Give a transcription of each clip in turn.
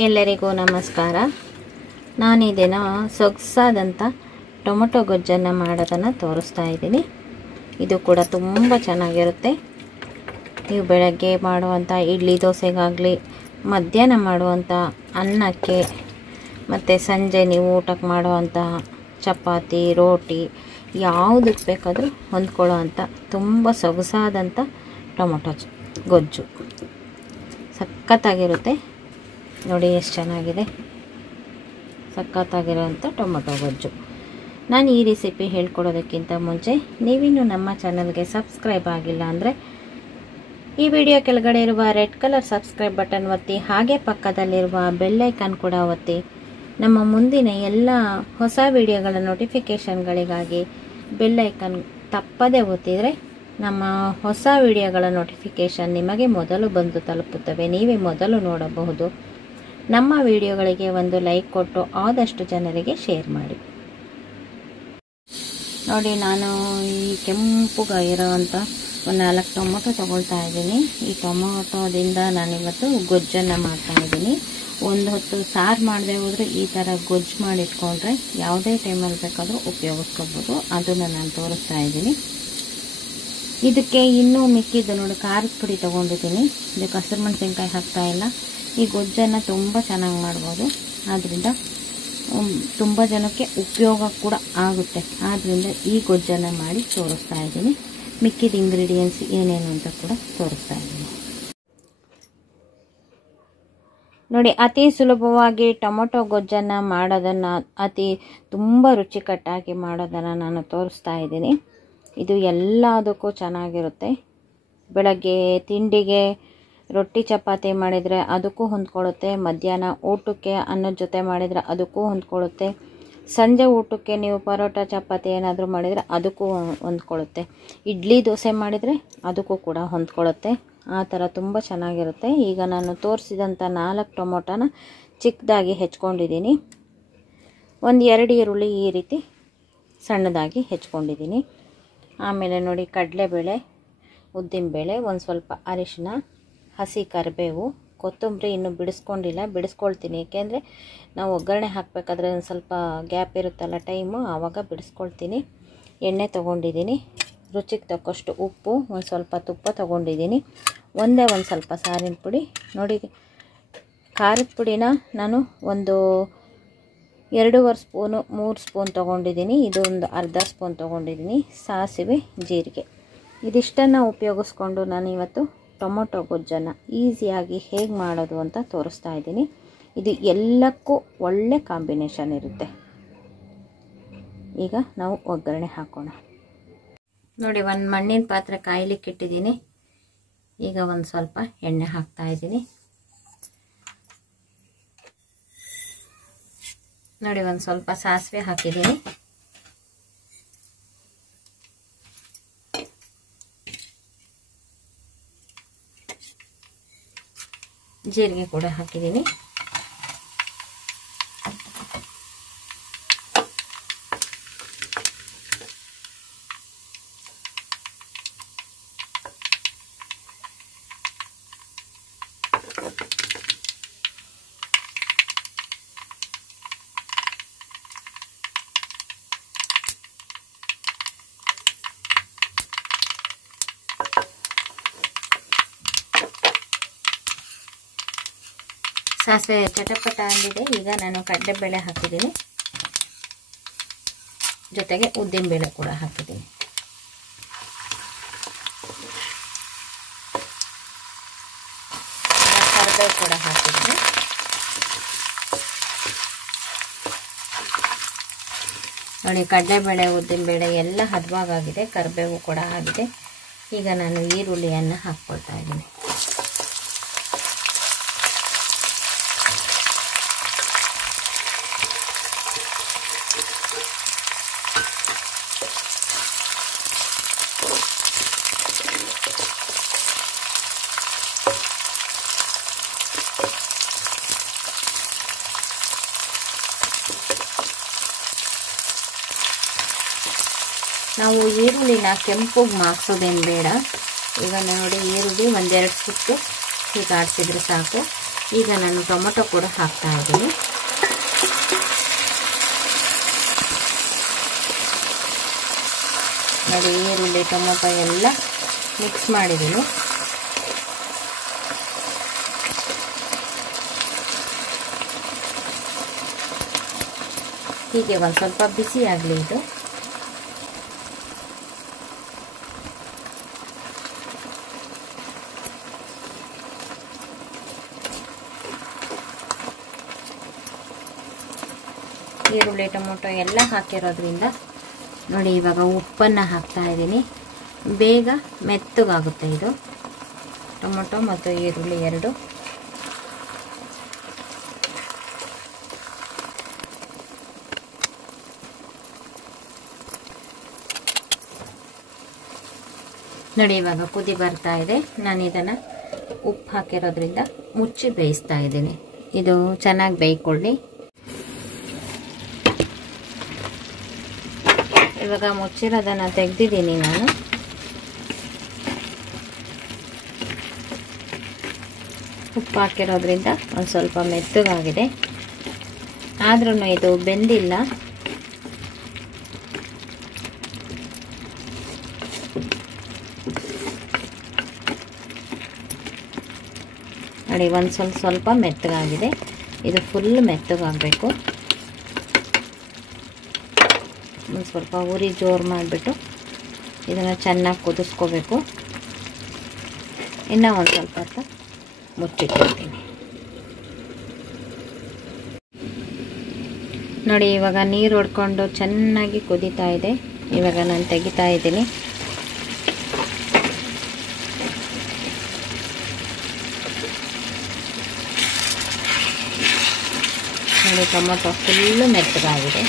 ಎಲ್ಲರಿಗೂ ನಮಸ್ಕಾರ. ನಾನು ಈ ದಿನ ಸೊಗಸಾದಂಥ ಟೊಮೊಟೊ ಗೊಜ್ಜನ್ನು ಮಾಡೋದನ್ನು ತೋರಿಸ್ತಾ ಇದ್ದೀನಿ. ಇದು ಕೂಡ ತುಂಬ ಚೆನ್ನಾಗಿರುತ್ತೆ. ನೀವು ಬೆಳಗ್ಗೆ ಮಾಡುವಂಥ ಇಡ್ಲಿ ದೋಸೆಗಾಗಲಿ, ಮಧ್ಯಾಹ್ನ ಮಾಡುವಂಥ ಅನ್ನಕ್ಕೆ, ಮತ್ತು ಸಂಜೆ ನೀವು ಊಟಕ್ಕೆ ಮಾಡುವಂಥ ಚಪಾತಿ ರೋಟಿ ಯಾವುದಕ್ಕೆ ಬೇಕಾದರೂ ಹೊಂದ್ಕೊಳ್ಳೋ ಅಂಥ ತುಂಬ ಸೊಗಸಾದಂಥ ಟೊಮೊಟೊ ಗೊಜ್ಜು ಸಖತ್ತಾಗಿರುತ್ತೆ. ನೋಡಿ ಎಷ್ಟು ಚೆನ್ನಾಗಿದೆ, ಸಖತ್ತಾಗಿರೋವಂಥ ಟೊಮೊಟೊ ಗೊಜ್ಜು. ನಾನು ಈ ರೆಸಿಪಿ ಹೇಳ್ಕೊಡೋದಕ್ಕಿಂತ ಮುಂಚೆ ನೀವಿನ್ನೂ ನಮ್ಮ ಚಾನಲ್ಗೆ ಸಬ್ಸ್ಕ್ರೈಬ್ ಆಗಿಲ್ಲ ಅಂದರೆ ಈ ವಿಡಿಯೋ ಕೆಳಗಡೆ ಇರುವ ರೆಡ್ ಕಲರ್ ಸಬ್ಸ್ಕ್ರೈಬ್ ಬಟನ್ ಒತ್ತಿ, ಹಾಗೆ ಪಕ್ಕದಲ್ಲಿರುವ ಬೆಲ್ ಐಕಾನ್ ಕೂಡ ಒತ್ತಿ. ನಮ್ಮ ಮುಂದಿನ ಎಲ್ಲ ಹೊಸ ವಿಡಿಯೋಗಳ ನೋಟಿಫಿಕೇಷನ್ಗಳಿಗಾಗಿ ಬೆಲ್ ಐಕಾನ್ ತಪ್ಪದೇ ಒತ್ತಿದರೆ ನಮ್ಮ ಹೊಸ ವಿಡಿಯೋಗಳ ನೋಟಿಫಿಕೇಷನ್ ನಿಮಗೆ ಮೊದಲು ಬಂದು ತಲುಪುತ್ತವೆ, ನೀವೇ ಮೊದಲು ನೋಡಬಹುದು. ನಮ್ಮ ವಿಡಿಯೋಗಳಿಗೆ ಒಂದು ಲೈಕ್ ಕೊಟ್ಟು ಆದಷ್ಟು ಜನರಿಗೆ ಶೇರ್ ಮಾಡಿ. ನೋಡಿ, ನಾನು ಈ ಕೆಂಪುಗಾಗಿರೋವಂಥ ಒಂದು 4 ಟೊಮೊಟೊ ತೊಗೊಳ್ತಾ ಇದ್ದೀನಿ. ಈ ಟೊಮೊಟೊದಿಂದ ನಾನಿವತ್ತು ಗೊಜ್ಜನ್ನು ಮಾಡ್ತಾಯಿದ್ದೀನಿ. ಒಂದು ಹೊತ್ತು ಸಾರು ಮಾಡದೆ ಹೋದರೆ ಈ ಥರ ಗೊಜ್ಜು ಮಾಡಿಟ್ಕೊಂಡ್ರೆ ಯಾವುದೇ ಟೈಮಲ್ಲಿ ಬೇಕಾದರೂ ಉಪಯೋಗಿಸ್ಕೋಬೋದು. ಅದನ್ನು ನಾನು ತೋರಿಸ್ತಾ ಇದ್ದೀನಿ. ಇದಕ್ಕೆ ಇನ್ನೂ ಮಿಕ್ಕಿದ್ದು ನೋಡಿ, ಖಾರದ ಪುಡಿ ತೊಗೊಂಡಿದ್ದೀನಿ. ಇದಕ್ಕೆ ಹಸಿರು ಮೆಣಸಿನ್ಕಾಯಿ ಹಾಕ್ತಾಯಿಲ್ಲ. ಈ ಗೊಜ್ಜನ್ನು ತುಂಬ ಚೆನ್ನಾಗಿ ಮಾಡ್ಬೋದು. ಆದ್ದರಿಂದ ತುಂಬ ಜನಕ್ಕೆ ಉಪಯೋಗ ಕೂಡ ಆಗುತ್ತೆ. ಆದ್ದರಿಂದ ಈ ಗೊಜ್ಜನ್ನು ಮಾಡಿ ತೋರಿಸ್ತಾ ಇದ್ದೀನಿ. ಮಿಕ್ಕಿದ ಇಂಗ್ರೀಡಿಯೆಂಟ್ಸ್ ಏನೇನು ಅಂತ ಕೂಡ ತೋರಿಸ್ತಾ ಇದ್ದೀನಿ. ನೋಡಿ, ಅತಿ ಸುಲಭವಾಗಿ ಟೊಮೊಟೊ ಗೊಜ್ಜನ್ನು ಮಾಡೋದನ್ನು, ತುಂಬ ರುಚಿಕಟ್ಟಾಗಿ ಮಾಡೋದನ್ನು ನಾನು ತೋರಿಸ್ತಾ ಇದ್ದೀನಿ. ಇದು ಎಲ್ಲದಕ್ಕೂ ಚೆನ್ನಾಗಿರುತ್ತೆ. ಬೆಳಗ್ಗೆ ತಿಂಡಿಗೆ ರೊಟ್ಟಿ ಚಪಾತಿ ಮಾಡಿದರೆ ಅದಕ್ಕೂ ಹೊಂದ್ಕೊಳ್ಳುತ್ತೆ. ಮಧ್ಯಾಹ್ನ ಊಟಕ್ಕೆ ಅನ್ನದ ಜೊತೆ ಮಾಡಿದರೆ ಅದಕ್ಕೂ ಹೊಂದ್ಕೊಳ್ಳುತ್ತೆ. ಸಂಜೆ ಊಟಕ್ಕೆ ನೀವು ಪರೋಟ ಚಪಾತಿ ಏನಾದರೂ ಮಾಡಿದರೆ ಅದಕ್ಕೂ ಹೊಂದ್ಕೊಳ್ಳುತ್ತೆ. ಇಡ್ಲಿ ದೋಸೆ ಮಾಡಿದರೆ ಅದಕ್ಕೂ ಕೂಡ ಹೊಂದ್ಕೊಳ್ಳುತ್ತೆ. ಆ ಥರ ತುಂಬ ಚೆನ್ನಾಗಿರುತ್ತೆ. ಈಗ ನಾನು ತೋರಿಸಿದಂಥ 4 ಟೊಮೊಟೊನ ಚಿಕ್ಕದಾಗಿ ಹೆಚ್ಕೊಂಡಿದ್ದೀನಿ. ಒಂದು 2 ಈರುಳ್ಳಿ ಈ ರೀತಿ ಸಣ್ಣದಾಗಿ ಹೆಚ್ಕೊಂಡಿದ್ದೀನಿ. ಆಮೇಲೆ ನೋಡಿ, ಕಡಲೆಬೇಳೆ, ಉದ್ದಿನಬೇಳೆ, ಒಂದು ಸ್ವಲ್ಪ ಅರಿಶಿನ, ಹಸಿ ಕರಿಬೇವು, ಕೊತ್ತಂಬರಿ ಇನ್ನೂ ಬಿಡಿಸ್ಕೊಳ್ತೀನಿ. ಏಕೆಂದರೆ ನಾವು ಒಗ್ಗರಣೆ ಹಾಕಬೇಕಾದ್ರೆ ಒಂದು ಸ್ವಲ್ಪ ಗ್ಯಾಪ್ ಇರುತ್ತಲ್ಲ ಟೈಮು, ಆವಾಗ ಬಿಡಿಸ್ಕೊಳ್ತೀನಿ. ಎಣ್ಣೆ ತೊಗೊಂಡಿದ್ದೀನಿ. ರುಚಿಗೆ ತಕ್ಕಷ್ಟು ಉಪ್ಪು, ಒಂದು ಸ್ವಲ್ಪ ತುಪ್ಪ ತೊಗೊಂಡಿದ್ದೀನಿ. ಒಂದು ಸ್ವಲ್ಪ ಸಾರಿನ ಪುಡಿ. ನೋಡಿ, ಖಾರದ ಪುಡಿನ ನಾನು ಒಂದು 2.5 ಸ್ಪೂನು 3 ಸ್ಪೂನ್ ತೊಗೊಂಡಿದ್ದೀನಿ. ಇದೊಂದು ಅರ್ಧ ಸ್ಪೂನ್ ತೊಗೊಂಡಿದ್ದೀನಿ. ಸಾಸಿವೆ, ಜೀರಿಗೆ, ಇದಿಷ್ಟನ್ನು ಉಪಯೋಗಿಸ್ಕೊಂಡು ನಾನು ಇವತ್ತು ಟೊಮೊಟೊ ಗೊಜ್ಜನ್ನು ಈಸಿಯಾಗಿ ಹೇಗೆ ಮಾಡೋದು ಅಂತ ತೋರಿಸ್ತಾ ಇದ್ದೀನಿ. ಇದು ಎಲ್ಲಕ್ಕೂ ಒಳ್ಳೆ ಕಾಂಬಿನೇಷನ್ ಇರುತ್ತೆ. ಈಗ ನಾವು ಒಗ್ಗರಣೆ ಹಾಕೋಣ. ನೋಡಿ, ಒಂದು ಮಣ್ಣಿನ ಪಾತ್ರೆ ಕಾಯ್ಲಿಕ್ಕೆ ಇಟ್ಟಿದ್ದೀನಿ. ಈಗ ಒಂದು ಸ್ವಲ್ಪ ಎಣ್ಣೆ ಹಾಕ್ತಾ ಇದ್ದೀನಿ. ನೋಡಿ, ಒಂದು ಸ್ವಲ್ಪ ಸಾಸಿವೆ ಹಾಕಿದ್ದೀನಿ. ಜೀರಿಗೆ ಕೂಡ ಹಾಕಿದ್ದೀನಿ. ಸಾಸಿವೆ ಚಟಪಟ ಅಂದಿದೆ. ಈಗ ನಾನು ಕಡಲೆಬೇಳೆ ಹಾಕಿದ್ದೀನಿ, ಜೊತೆಗೆ ಉದ್ದಿನಬೇಳೆ ಕೂಡ ಹಾಕಿದ್ದೀನಿ. ಕರಿಬೇವು ಕೂಡ ಹಾಕಿದ್ದೀನಿ. ನೋಡಿ, ಕಡಲೆಬೇಳೆ ಉದ್ದಿನಬೇಳೆ ಎಲ್ಲ ಹದವಾಗಿದೆ. ಕರಿಬೇವು ಕೂಡ ಆಗಿದೆ. ಈಗ ನಾನು ಈರುಳ್ಳಿಯನ್ನು ಹಾಕ್ಕೊಳ್ತಾ ಇದ್ದೀನಿ. ನಾವು ಈರುಳ್ಳಿನ ಕೆಂಪುಗೆ ಮಾಗ್ಸೋದೇನು ಬೇಡ. ಈಗ ನೋಡಿ, ಈರುಳ್ಳಿ 1-2 ಸುತ್ತು ಹೀಗೆ ಆಡಿಸಿದ್ರೆ ಸಾಕು. ಈಗ ನಾನು ಟೊಮೊಟೊ ಕೂಡ ಹಾಕ್ತಾ ಇದ್ದೀನಿ. ನೋಡಿ, ಈರುಳ್ಳಿ ಟೊಮೊಟೊ ಎಲ್ಲ ಮಿಕ್ಸ್ ಮಾಡಿದ್ದೀನಿ. ಹೀಗೆ ಒಂದು ಸ್ವಲ್ಪ ಬಿಸಿ ಆಗಲಿ ಇದು. ಈರುಳ್ಳಿ ಟೊಮೊಟೊ ಎಲ್ಲ ಹಾಕಿರೋದ್ರಿಂದ ನೋಡಿ, ಇವಾಗ ಉಪ್ಪನ್ನು ಹಾಕ್ತಾ ಇದ್ದೀನಿ. ಬೇಗ ಮೆತ್ತಗಾಗುತ್ತೆ ಇದು, ಟೊಮೊಟೊ ಮತ್ತು ಈರುಳ್ಳಿ ಎರಡು. ನೋಡಿ, ಇವಾಗ ಕುದಿ ಬರ್ತಾ ಇದೆ. ನಾನು ಇದನ್ನು ಉಪ್ಪು ಹಾಕಿರೋದ್ರಿಂದ ಮುಚ್ಚಿ ಬೇಯಿಸ್ತಾ ಇದ್ದೀನಿ. ಇದು ಚೆನ್ನಾಗಿ ಬೇಯ್ಕೊಳ್ಳಿ. ಇವಾಗ ಮುಚ್ಚಿರೋದನ್ನು ತೆಗೆದಿದ್ದೀನಿ ನಾನು. ಉಪ್ಪು ಹಾಕಿರೋದ್ರಿಂದ ಒಂದು ಸ್ವಲ್ಪ ಮೆತ್ತಗಾಗಿದೆ, ಆದ್ರೂ ಇದು ಬೆಂದಿಲ್ಲ. ನೋಡಿ, ಒಂದು ಸ್ವಲ್ಪ ಮೆತ್ತಗಾಗಿದೆ. ಇದು ಫುಲ್ ಮೆತ್ತಗಾಗಬೇಕು. ಒಂದು ಸ್ವಲ್ಪ ಉರಿ ಜೋರು ಮಾಡಿಬಿಟ್ಟು ಇದನ್ನು ಚೆನ್ನಾಗಿ ಕುದಿಸ್ಕೋಬೇಕು. ಇನ್ನೂ ಒಂದು ಸ್ವಲ್ಪ ಹೊತ್ತು ಮುಚ್ಚಿಟ್ಟಿರ್ತೀನಿ. ನೋಡಿ, ಇವಾಗ ನೀರು ಹೊಡ್ಕೊಂಡು ಚೆನ್ನಾಗಿ ಕುದೀತಾ ಇದೆ. ಇವಾಗ ನಾನು ತೆಗಿತಾ ಇದ್ದೀನಿ. ನೋಡಿ, ಟೊಮೊಟೊ ಫುಲ್ಲು ಮೆತ್ತಗಾಗಿದೆ.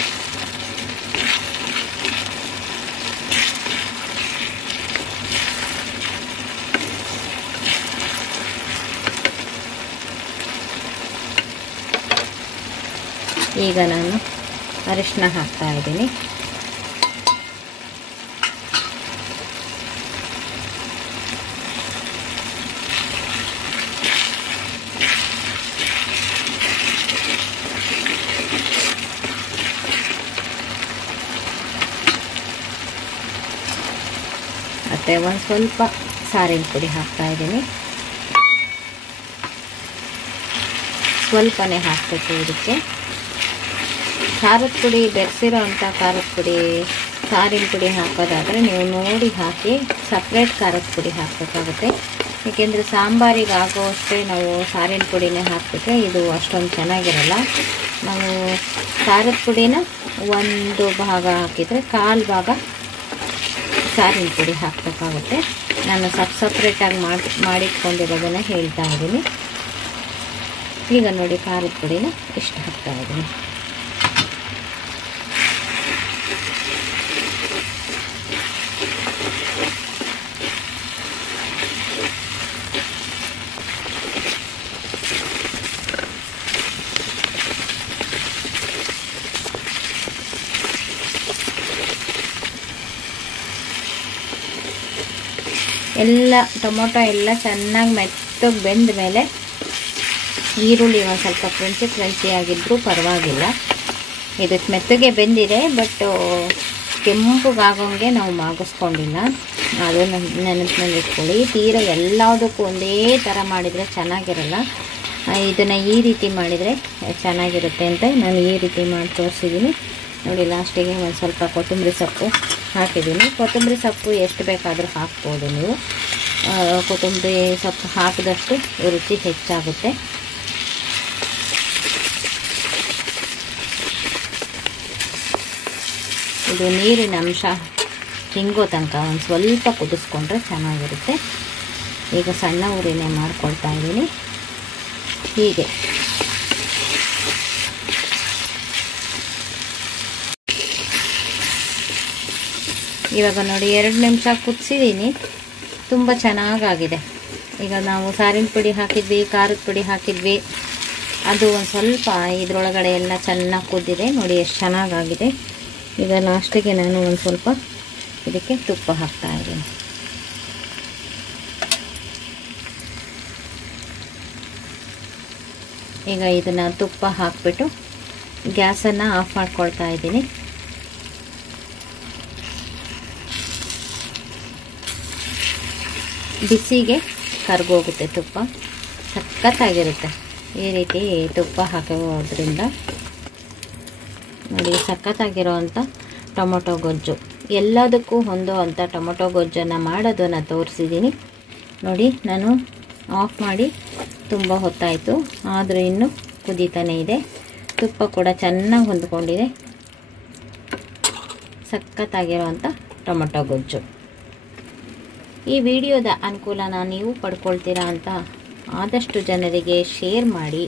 ಈಗ ನಾನು ಅರಿಶಿನ ಹಾಕ್ತಾ ಇದ್ದೀನಿ. ಮತ್ತು ಒಂದು ಸ್ವಲ್ಪ ಸಾರಿನ ಪುಡಿ ಹಾಕ್ತಾ ಇದ್ದೀನಿ. ಸ್ವಲ್ಪನೇ ಹಾಕಬೇಕು ಇದಕ್ಕೆ. ಖಾರದ ಪುಡಿ, ಬೆರೆಸಿರೋ ಅಂಥ ಖಾರದ ಪುಡಿ, ಸಾರಿನ ಪುಡಿ ಹಾಕೋದಾದರೆ ನೀವು ನೋಡಿ ಹಾಕಿ. ಸಪ್ರೇಟ್ ಖಾರದ ಪುಡಿ ಹಾಕಬೇಕಾಗುತ್ತೆ. ಏಕೆಂದರೆ ಸಾಂಬಾರಿಗೆ ಆಗೋವಷ್ಟೇ ನಾವು ಸಾರಿನ ಪುಡಿನೇ ಹಾಕಿಬಿಟ್ರೆ ಇದು ಅಷ್ಟೊಂದು ಚೆನ್ನಾಗಿರಲ್ಲ. ನಾವು ಖಾರದ ಪುಡಿನ ಒಂದು ಭಾಗ ಹಾಕಿದರೆ ಕಾಲು ಭಾಗ ಸಾರಿನ ಪುಡಿ ಹಾಕಬೇಕಾಗುತ್ತೆ. ನಾನು ಸಪ್ರೇಟಾಗಿ ಮಾಡಿಟ್ಕೊಂಡಿರೋದನ್ನು ಹೇಳ್ತಾ ಇದ್ದೀನಿ. ಈಗ ನೋಡಿ, ಖಾರದ ಪುಡಿನ ಇಷ್ಟು ಹಾಕ್ತಾ ಇದ್ದೀನಿ. ಎಲ್ಲ ಟೊಮೊಟೊ ಎಲ್ಲ ಚೆನ್ನಾಗಿ ಮೆತ್ತಗೆ ಬೆಂದ ಮೇಲೆ ಈರುಳ್ಳಿ ಒಂದು ಸ್ವಲ್ಪ ಕ್ರಂಚಿ ಆಗಿದ್ದರೂ ಪರವಾಗಿಲ್ಲ. ಇದಕ್ಕೆ ಮೆತ್ತಗೆ ಬೆಂದಿದೆ, ಬಟ್ ಕೆಂಪಗಾಗೋಂಗೆ ನಾವು ಮಾಗಿಸ್ಕೊಂಡಿಲ್ಲ. ಅದನ್ನು ನೆನಪಿನಲ್ಲಿ ಇಟ್ಕೊಳ್ಳಿ. ತೀರ ಎಲ್ಲದಕ್ಕೂ ಒಂದೇ ಥರ ಮಾಡಿದರೆ ಚೆನ್ನಾಗಿರಲ್ಲ. ಇದನ್ನು ಈ ರೀತಿ ಮಾಡಿದರೆ ಚೆನ್ನಾಗಿರುತ್ತೆ ಅಂತ ನಾನು ಈ ರೀತಿ ಮಾಡಿ ತೋರಿಸಿದ್ದೀನಿ. ನೋಡಿ, ಲಾಸ್ಟಿಗೆ ಒಂದು ಸ್ವಲ್ಪ ಕೊತ್ತಂಬರಿ ಸೊಪ್ಪು ಹಾಕಿದ್ದೀನಿ. ಕೊತ್ತಂಬರಿ ಸೊಪ್ಪು ಎಷ್ಟು ಬೇಕಾದರೂ ಹಾಕ್ಬೋದು ನೀವು. ಕೊತ್ತಂಬರಿ ಸೊಪ್ಪು ಹಾಕಿದಷ್ಟು ರುಚಿ ಹೆಚ್ಚಾಗುತ್ತೆ. ಇದು ನೀರಿನ ಅಂಶ ಹಿಂಗೋ ತನಕ ಒಂದು ಸ್ವಲ್ಪ ಕುದಿಸ್ಕೊಂಡ್ರೆ ಚೆನ್ನಾಗಿರುತ್ತೆ. ಈಗ ಸಣ್ಣ ಉರಿನೇ ಮಾಡ್ಕೊಳ್ತಾ ಇದ್ದೀನಿ. ಹೀಗೆ ಇವಾಗ ನೋಡಿ 2 ನಿಮಿಷ ಕುದಿಸಿದ್ದೀನಿ. ತುಂಬ ಚೆನ್ನಾಗಾಗಿದೆ. ಈಗ ನಾವು ಸಾರಿನ ಪುಡಿ ಹಾಕಿದ್ವಿ, ಖಾರದ ಪುಡಿ ಹಾಕಿದ್ವಿ, ಅದು ಒಂದು ಸ್ವಲ್ಪ ಇದರೊಳಗಡೆ ಎಲ್ಲ ಚೆನ್ನಾಗಿ ಕುದ್ದಿದೆ. ನೋಡಿ ಎಷ್ಟು ಚೆನ್ನಾಗಾಗಿದೆ. ಈಗ ಲಾಸ್ಟಿಗೆ ನಾನು ಒಂದು ಸ್ವಲ್ಪ ಇದಕ್ಕೆ ತುಪ್ಪ ಹಾಕ್ತಾ ಇದ್ದೀನಿ. ಈಗ ಇದನ್ನು ತುಪ್ಪ ಹಾಕಿಬಿಟ್ಟು ಗ್ಯಾಸನ್ನು ಆಫ್ ಮಾಡ್ಕೊಳ್ತಾ ಇದ್ದೀನಿ. ಬಿಸಿಗೆ ಕರ್ಗೋಗುತ್ತೆ ತುಪ್ಪ, ಸಖತ್ತಾಗಿರುತ್ತೆ ಈ ರೀತಿ ತುಪ್ಪ ಹಾಕೋದ್ರಿಂದ. ನೋಡಿ, ಸಖತ್ತಾಗಿರೋವಂಥ ಟೊಮೊಟೊ ಗೊಜ್ಜು, ಎಲ್ಲದಕ್ಕೂ ಹೊಂದೋ ಅಂಥ ಟೊಮೊಟೊ ಗೊಜ್ಜನ್ನು ಮಾಡೋದನ್ನು ತೋರಿಸಿದ್ದೀನಿ. ನೋಡಿ, ನಾನು ಆಫ್ ಮಾಡಿ ತುಂಬ ಹೊತ್ತಾಯಿತು, ಆದರೂ ಇನ್ನೂ ಕುದೀತಾನೇ ಇದೆ. ತುಪ್ಪ ಕೂಡ ಚೆನ್ನಾಗಿ ಹೊಂದ್ಕೊಂಡಿದೆ. ಸಖತ್ತಾಗಿರೋವಂಥ ಟೊಮೊಟೊ ಗೊಜ್ಜು. ಈ ವಿಡಿಯೋದ ಅನುಕೂಲನ ನೀವು ಪಡ್ಕೊಳ್ತೀರಾ ಅಂತ ಆದಷ್ಟು ಜನರಿಗೆ ಶೇರ್ ಮಾಡಿ.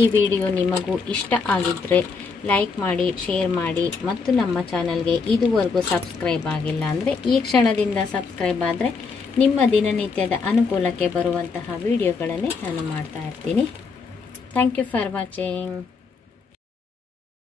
ಈ ವಿಡಿಯೋ ನಿಮಗೂ ಇಷ್ಟ ಆಗಿದ್ದರೆ ಲೈಕ್ ಮಾಡಿ, ಶೇರ್ ಮಾಡಿ, ಮತ್ತು ನಮ್ಮ ಚಾನಲ್ಗೆ ಇದುವರೆಗೂ ಸಬ್ಸ್ಕ್ರೈಬ್ ಆಗಿಲ್ಲ ಅಂದರೆ ಈ ಕ್ಷಣದಿಂದ ಸಬ್ಸ್ಕ್ರೈಬ್ ಆದರೆ ನಿಮ್ಮ ದಿನನಿತ್ಯದ ಅನುಕೂಲಕ್ಕೆ ಬರುವಂತಹ ವಿಡಿಯೋಗಳನ್ನೇ ನಾನು ಮಾಡ್ತಾ ಇರ್ತೀನಿ. Thank you for watching.